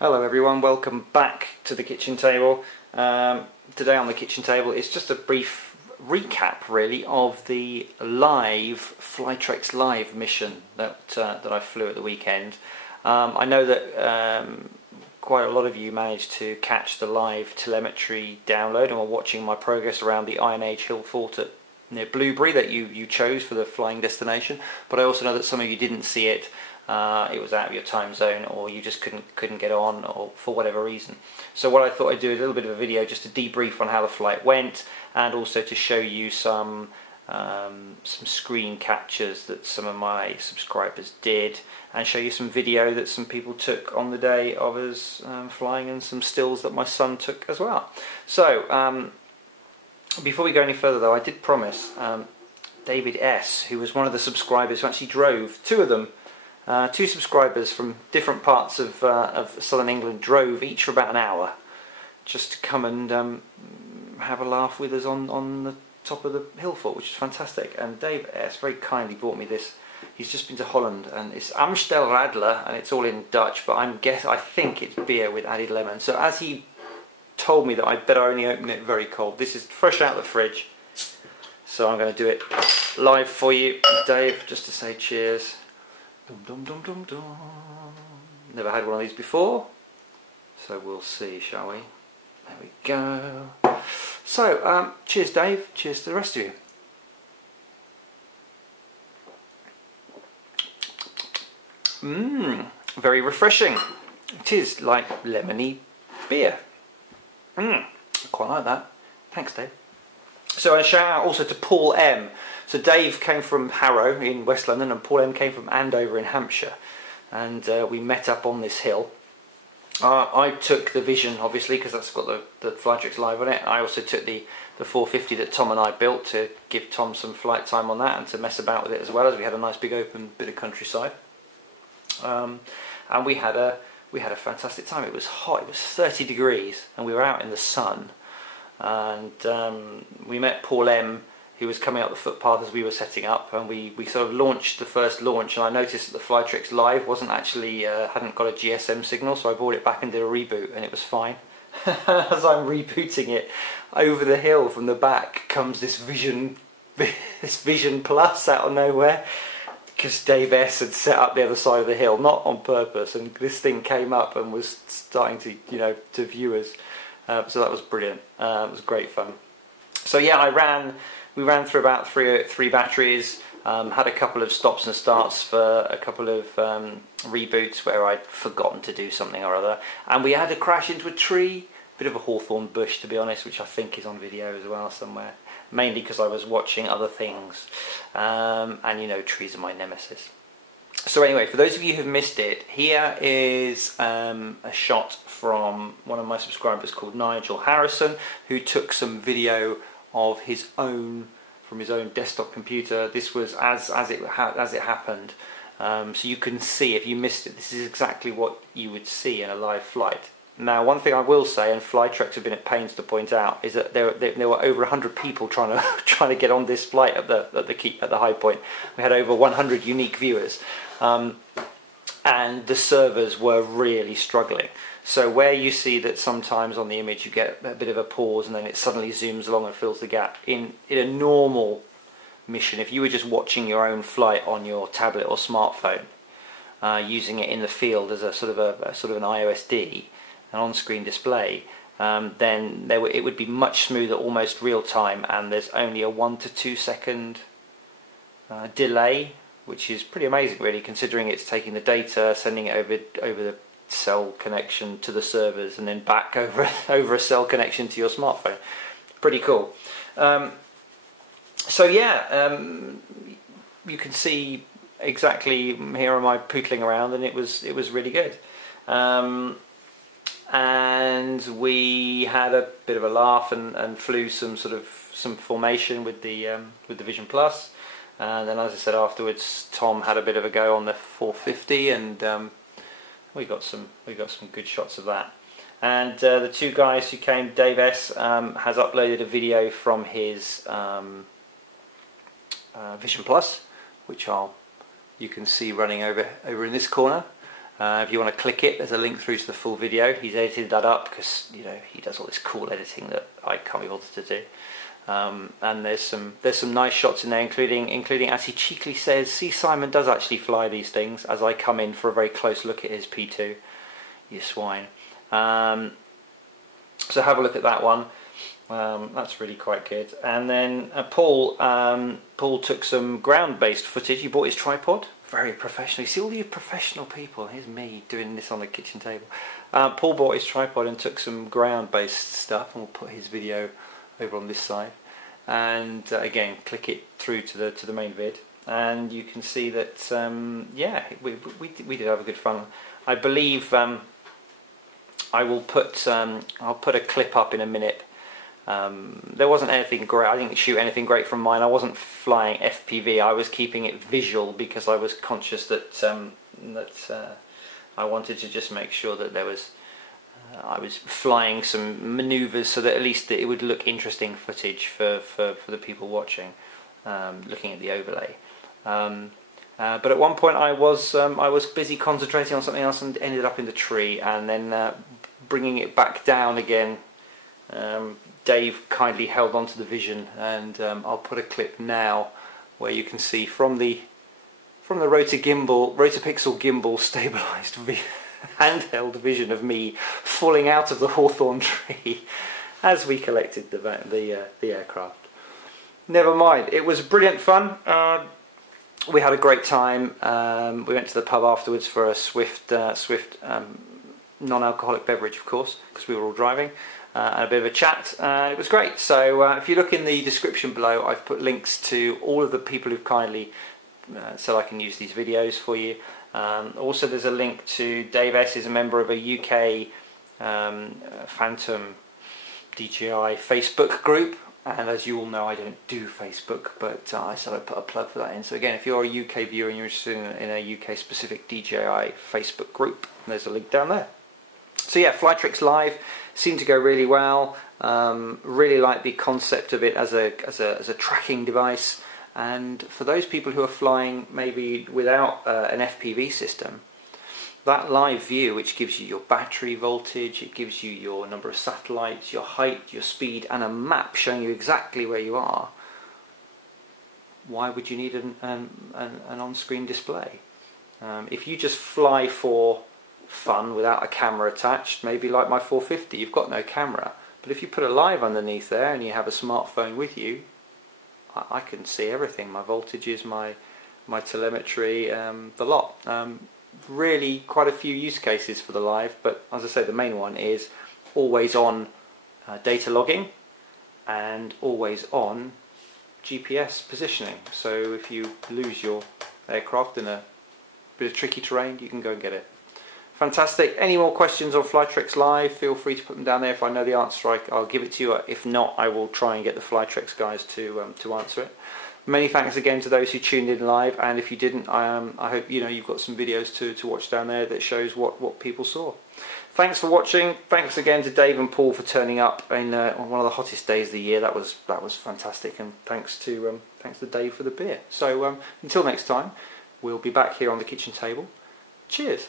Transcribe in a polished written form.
Hello everyone, welcome back to the kitchen table. Today on the kitchen table is just a brief recap really of the live Flytrex live mission that I flew at the weekend. I know that quite a lot of you managed to catch the live telemetry download and were watching my progress around the Iron Age hill fort near Blueberry that you chose for the flying destination, but I also know that some of you didn't see it. It was out of your time zone, or you just couldn't get on, or for whatever reason. So what I thought I'd do is a little bit of a video just to debrief on how the flight went, and also to show you some screen captures that some of my subscribers did, and show you some video that some people took on the day of us flying, and some stills that my son took as well. So before we go any further though, I did promise David S., who was one of the subscribers who actually drove, two of them, two subscribers from different parts of southern England drove each for about an hour just to come and have a laugh with us on the top of the hill fort, which is fantastic. And Dave S. very kindly brought me this. He's just been to Holland, and it's Amstel Radler, and it's all in Dutch, but I think it's beer with added lemon. So as he told me that I'd better only open it very cold, this is fresh out of the fridge, so I'm going to do it live for you, Dave, just to say cheers. Dum dum dum dum dum. Never had one of these before, so we'll see, shall we? There we go. So, cheers Dave, cheers to the rest of you. Very refreshing. It is like lemony beer. Quite like that. Thanks Dave. So a shout out also to Paul M. So Dave came from Harrow in West London, and Paul M came from Andover in Hampshire, and we met up on this hill. I took the Vision, obviously, because that's got the Flytrex Live on it. I also took the 450 that Tom and I built to give Tom some flight time on that, and to mess about with it as well, as we had a nice big open bit of countryside. And we had a fantastic time. It was hot, it was 30 degrees, and we were out in the sun. And we met Paul M, who was coming up the footpath as we were setting up, and we sort of launched the first launch, and I noticed that the Flytrex Live wasn't actually hadn't got a GSM signal, so I brought it back and did a reboot, and it was fine. As I'm rebooting it, over the hill from the back comes this Vision Plus out of nowhere, because Dave S had set up the other side of the hill, not on purpose, and this thing came up and was starting to to view us. So that was brilliant. It was great fun. So yeah, we ran through about three batteries, had a couple of stops and starts for a couple of reboots where I'd forgotten to do something or other, and we had to crash into a tree, bit of a hawthorn bush to be honest, which I think is on video as well somewhere, mainly because I was watching other things, and trees are my nemesis. So anyway, for those of you who've missed it, here is a shot from one of my subscribers called Nigel Harrison, who took some video of his own from his own desktop computer. This was as it happened, so you can see, if you missed it, this is exactly what you would see in a live flight. Now, one thing I will say, and Flytrex have been at pains to point out, is that there were over 100 people trying to get on this flight at the high point. We had over 100 unique viewers, and the servers were really struggling. So where you see that sometimes on the image you get a bit of a pause and then it suddenly zooms along and fills the gap, in a normal mission, if you were just watching your own flight on your tablet or smartphone, using it in the field as a sort of an IOSD, an on-screen display, then it would be much smoother, almost real time, and there's only a 1 to 2 second delay, which is pretty amazing really, considering it's taking the data, sending it over the cell connection to the servers, and then back over a cell connection to your smartphone. Pretty cool. So yeah, you can see exactly, here am I pootling around, and it was really good. And we had a bit of a laugh and flew some formation with the Vision Plus, and then, as I said, afterwards Tom had a bit of a go on the 450, and we got some good shots of that. And the two guys who came, Dave S has uploaded a video from his Vision Plus, which you can see running over in this corner. If you want to click it, there's a link through to the full video. He's edited that up because, you know, he does all this cool editing that I can't be bothered to do. And there's some nice shots in there, including as he cheekily says, see, Simon does actually fly these things, as I come in for a very close look at his P2. You swine. So have a look at that one. That's really quite good. And then Paul took some ground-based footage. He bought his tripod, very professional. You see all these professional people. Here's me doing this on the kitchen table. Paul bought his tripod and took some ground-based stuff, and we'll put his video over on this side. And again, click it through to the main vid, and you can see that yeah, we did have a good fun. I believe I will put I'll put a clip up in a minute. There wasn't anything great. I didn't shoot anything great from mine. I wasn't flying FPV. I was keeping it visual because I was conscious that I wanted to just make sure that there was I was flying some manoeuvres so that at least it would look interesting footage for the people watching, looking at the overlay. But at one point I was busy concentrating on something else and ended up in the tree, and then bringing it back down again. Dave kindly held onto the vision, and I'll put a clip now where you can see from the Rotopixel gimbal stabilized handheld vision of me falling out of the hawthorn tree as we collected the aircraft. Never mind, it was brilliant fun. We had a great time. We went to the pub afterwards for a swift non-alcoholic beverage, of course, because we were all driving, and a bit of a chat. It was great. So if you look in the description below, I've put links to all of the people who've kindly so I can use these videos for you. Also, there's a link to Dave S. is a member of a UK Phantom DJI Facebook group, and as you all know, I don't do Facebook, but I said I'd put a plug for that in. So again, if you're a UK viewer and you're interested in a UK specific DJI Facebook group, there's a link down there. So yeah, Flytrex Live seemed to go really well. Really like the concept of it as a tracking device. And for those people who are flying maybe without an FPV system, that live view, which gives you your battery voltage, it gives you your number of satellites, your height, your speed, and a map showing you exactly where you are, why would you need an on-screen display? If you just fly for fun without a camera attached, maybe like my 450, you've got no camera. But if you put a live underneath there and you have a smartphone with you, I can see everything, my voltages, my telemetry, the lot. Really quite a few use cases for the live, but as I say, the main one is always on data logging and always on GPS positioning. So if you lose your aircraft in a bit of tricky terrain, you can go and get it. Fantastic. Any more questions on Flytrex Live, feel free to put them down there. If I know the answer, I'll give it to you. If not, I will try and get the Flytrex guys to answer it. Many thanks again to those who tuned in live, and if you didn't, I hope you've got some videos to watch down there that shows what people saw. Thanks for watching. Thanks again to Dave and Paul for turning up on one of the hottest days of the year. That was fantastic, and thanks to Dave for the beer. So until next time, we'll be back here on the kitchen table. Cheers.